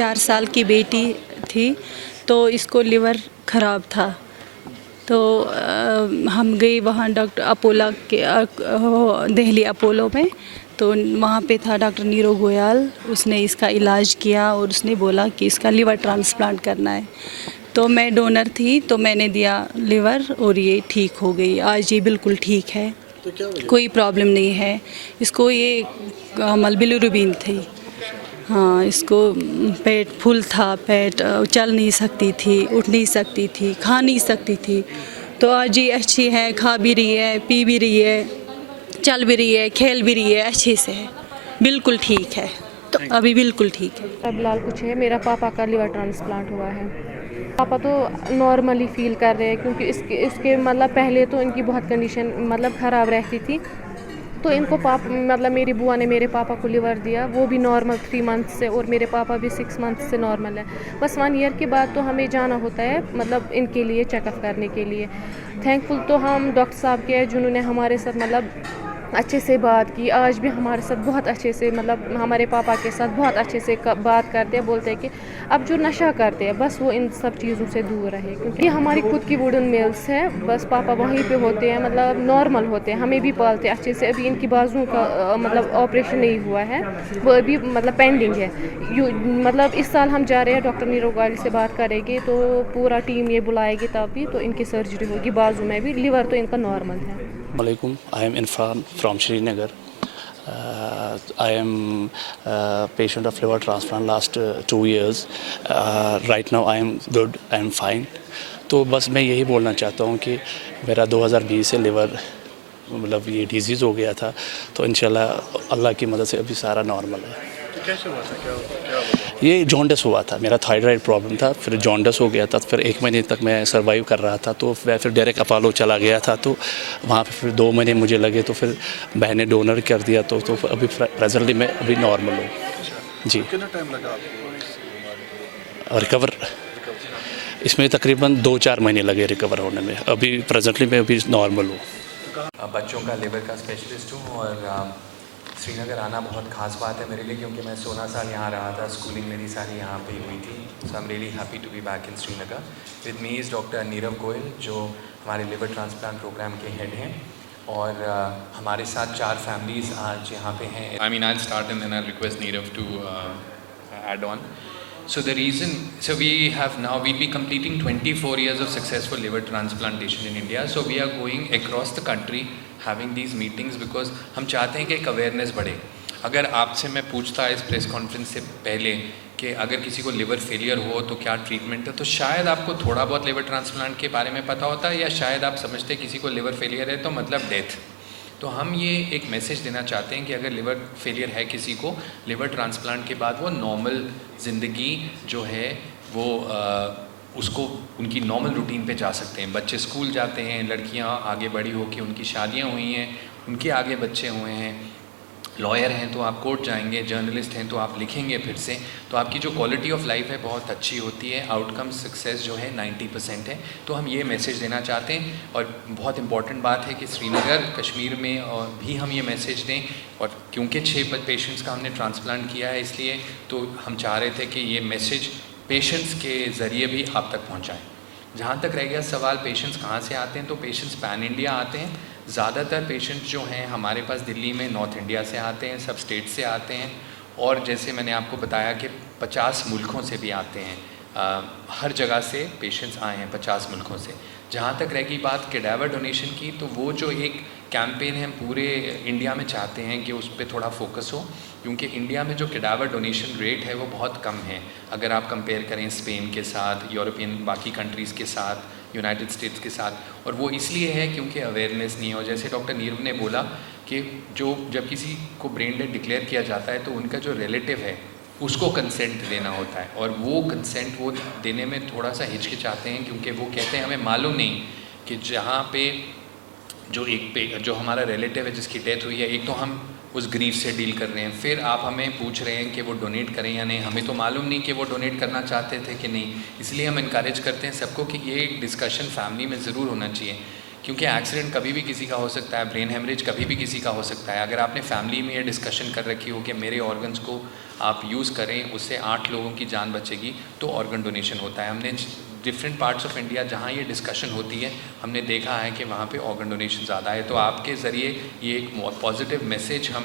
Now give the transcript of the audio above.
4 साल की बेटी थी, तो इसको लिवर ख़राब था। तो हम गए वहाँ डॉक्टर अपोला के दिल्ली अपोलो में। तो वहाँ पे था डॉक्टर नीरव गोयल, उसने इसका इलाज किया और उसने बोला कि इसका लिवर ट्रांसप्लांट करना है। तो मैं डोनर थी, तो मैंने दिया लिवर और ये ठीक हो गई। आज ये बिल्कुल ठीक है, तो क्या वजह? कोई प्रॉब्लम नहीं है इसको। ये बिलिरुबिन थी। हाँ, इसको पेट फुल था, पेट चल नहीं सकती थी, उठ नहीं सकती थी, खा नहीं सकती थी। तो आज ये अच्छी है, खा भी रही है, पी भी रही है, चल भी रही है, खेल भी रही है, अच्छे से है, बिल्कुल ठीक है। तो अभी बिल्कुल ठीक है। बिलाल कुछ है, मेरा पापा का लिवर ट्रांसप्लांट हुआ है। पापा तो नॉर्मली फील कर रहे हैं क्योंकि इसके मतलब पहले तो इनकी बहुत कंडीशन मतलब ख़राब रहती थी। तो इनको मतलब मेरी बुआ ने मेरे पापा को लिवर दिया, वो भी नॉर्मल 3 मंथ से, और मेरे पापा भी 6 मंथ से नॉर्मल है। बस 1 ईयर के बाद तो हमें जाना होता है मतलब इनके लिए चेकअप करने के लिए। थैंकफुल तो हम डॉक्टर साहब के हैं जिन्होंने हमारे साथ मतलब अच्छे से बात की। आज भी हमारे साथ बहुत अच्छे से मतलब हमारे पापा के साथ बहुत अच्छे से बात करते हैं, बोलते हैं कि अब जो नशा करते हैं बस वो इन सब चीज़ों से दूर रहे, क्योंकि ये हमारी खुद की वुडन मिल्स है। बस पापा वहीं पे होते हैं, मतलब नॉर्मल होते हैं, हमें भी पालते हैं अच्छे से। अभी इनकी बाजुओं का मतलब ऑपरेशन नहीं हुआ है, वो अभी मतलब पेंडिंग है। मतलब इस साल हम जा रहे हैं, डॉक्टर नीरव गोयल से बात करेंगे तो पूरा टीम ये बुलाएगी, तभी तो इनकी सर्जरी होगी बाजू में भी। लिवर तो इनका नॉर्मल है। Assalamualaikum. I am Irfan from Srinagar. I am a patient of liver transplant last 2 years. Right now I am good, I am fine. तो बस मैं यही बोलना चाहता हूँ कि मेरा 2020 से लिवर मतलब ये डिजीज़ हो गया था, तो इंशाल्लाह अल्लाह की मदद से अभी सारा नॉर्मल है। तो कैसे हुआ था? क्या वजह? ये जॉन्डिस हुआ था, मेरा थायराइड प्रॉब्लम था, फिर जॉन्डिस हो गया था, फिर 1 महीने तक मैं सर्वाइव कर रहा था। तो मैं फिर डायरेक्ट अपोलो चला गया था, तो वहाँ पे फिर 2 महीने मुझे लगे, तो फिर बहन ने डोनर कर दिया। तो अभी प्रेजेंटली मैं अभी नॉर्मल हूँ जी। कितना टाइम लगा आपको इस बीमारी में? रिकवर इसमें तकरीबन 2-4 महीने लगे रिकवर होने में। अभी प्रेजेंटली मैं अभी नॉर्मल हूँ। बच्चों का लिवर का स्पेशलिस्ट हूँ और श्रीनगर आना बहुत ख़ास बात है मेरे लिए, क्योंकि मैं 16 साल यहाँ रहा था, स्कूलिंग मेरी सारी यहाँ पे हुई थी। So I am really happy to be back in Srinagar. With me is doctor Neerav Goyal, जो हमारे लिवर ट्रांसप्लांट प्रोग्राम के हेड हैं, और हमारे साथ 4 फैमिलीज़ आज यहाँ पे हैं। I mean I start and then I request Nirav to add on. So the reason, so we have now, we'll be completing 24 years of successful liver transplantation in India. So we are going across the country having these meetings because हम चाहते हैं कि एक awareness बढ़े। अगर आपसे मैं पूछता इस प्रेस कॉन्फ्रेंस से पहले कि अगर किसी को लिवर फेलियर हो तो क्या ट्रीटमेंट है, तो शायद आपको थोड़ा बहुत लिवर ट्रांसप्लांट के बारे में पता होता है, या शायद आप समझते किसी को लिवर फेलियर है तो मतलब डेथ। तो हम ये एक मैसेज देना चाहते हैं कि अगर लिवर फेलियर है किसी को, लिवर ट्रांसप्लांट के बाद वो नॉर्मल ज़िंदगी जो है वो उसको उनकी नॉर्मल रूटीन पे जा सकते हैं। बच्चे स्कूल जाते हैं, लड़कियां आगे बड़ी होकर उनकी शादियां हुई हैं, उनके आगे बच्चे हुए हैं, लॉयर हैं तो आप कोर्ट जाएंगे, जर्नलिस्ट हैं तो आप लिखेंगे फिर से, तो आपकी जो क्वालिटी ऑफ लाइफ है बहुत अच्छी होती है, आउटकम सक्सेस जो है 90% है। तो हम ये मैसेज देना चाहते हैं, और बहुत इंपॉर्टेंट बात है कि श्रीनगर कश्मीर में और भी हम ये मैसेज दें। और क्योंकि 6 पेशेंट्स का हमने ट्रांसप्लांट किया है, इसलिए तो हम चाह रहे थे कि ये मैसेज पेशेंट्स के ज़रिए भी आप तक पहुँचाएँ। जहाँ तक रह गया सवाल पेशेंट्स कहाँ से आते हैं, तो पेशेंट्स पैन इंडिया आते हैं। ज़्यादातर पेशेंट्स जो हैं हमारे पास दिल्ली में नॉर्थ इंडिया से आते हैं, सब स्टेट से आते हैं, और जैसे मैंने आपको बताया कि 50 मुल्कों से भी आते हैं। हर जगह से पेशेंट्स आए हैं 50 मुल्कों से। जहाँ तक रह गई बात कैडावर डोनेशन की, तो वो जो एक कैंपेन है पूरे इंडिया में चाहते हैं कि उस पर थोड़ा फोकस हो, क्योंकि इंडिया में जो कैडावर डोनेशन रेट है वो बहुत कम है अगर आप कंपेयर करें स्पेन के साथ, यूरोपियन बाकी कंट्रीज़ के साथ, यूनाइटेड स्टेट्स के साथ। और वो इसलिए है क्योंकि अवेयरनेस नहीं हो। जैसे डॉक्टर नीरव ने बोला कि जब किसी को ब्रेन डेड डिक्लेयर किया जाता है तो उनका जो रिलेटिव है उसको कंसेंट देना होता है, और वो कंसेंट वो देने में थोड़ा सा हिचकिचाते हैं, क्योंकि वो कहते हैं हमें मालूम नहीं कि जहाँ पे जो हमारा रिलेटिव है जिसकी डेथ हुई है, एक तो हम उस ग्रीफ से डील कर रहे हैं, फिर आप हमें पूछ रहे हैं कि वो डोनेट करें या नहीं। हमें तो मालूम नहीं कि वो डोनेट करना चाहते थे कि नहीं। इसलिए हम इनकरेज करते हैं सबको कि ये डिस्कशन फैमिली में ज़रूर होना चाहिए क्योंकि एक्सीडेंट कभी भी किसी का हो सकता है, ब्रेन हेमरेज कभी भी किसी का हो सकता है। अगर आपने फैमिली में ये डिस्कशन कर रखी हो कि मेरे ऑर्गन्स को आप यूज़ करें, उससे 8 लोगों की जान बचेगी, तो ऑर्गन डोनेशन होता है। हमने डिफरेंट पार्ट्स ऑफ इंडिया जहाँ ये डिस्कशन होती है, हमने देखा है कि वहाँ पे ऑर्गन डोनेशन ज़्यादा है। तो आपके ज़रिए ये एक पॉजिटिव मैसेज हम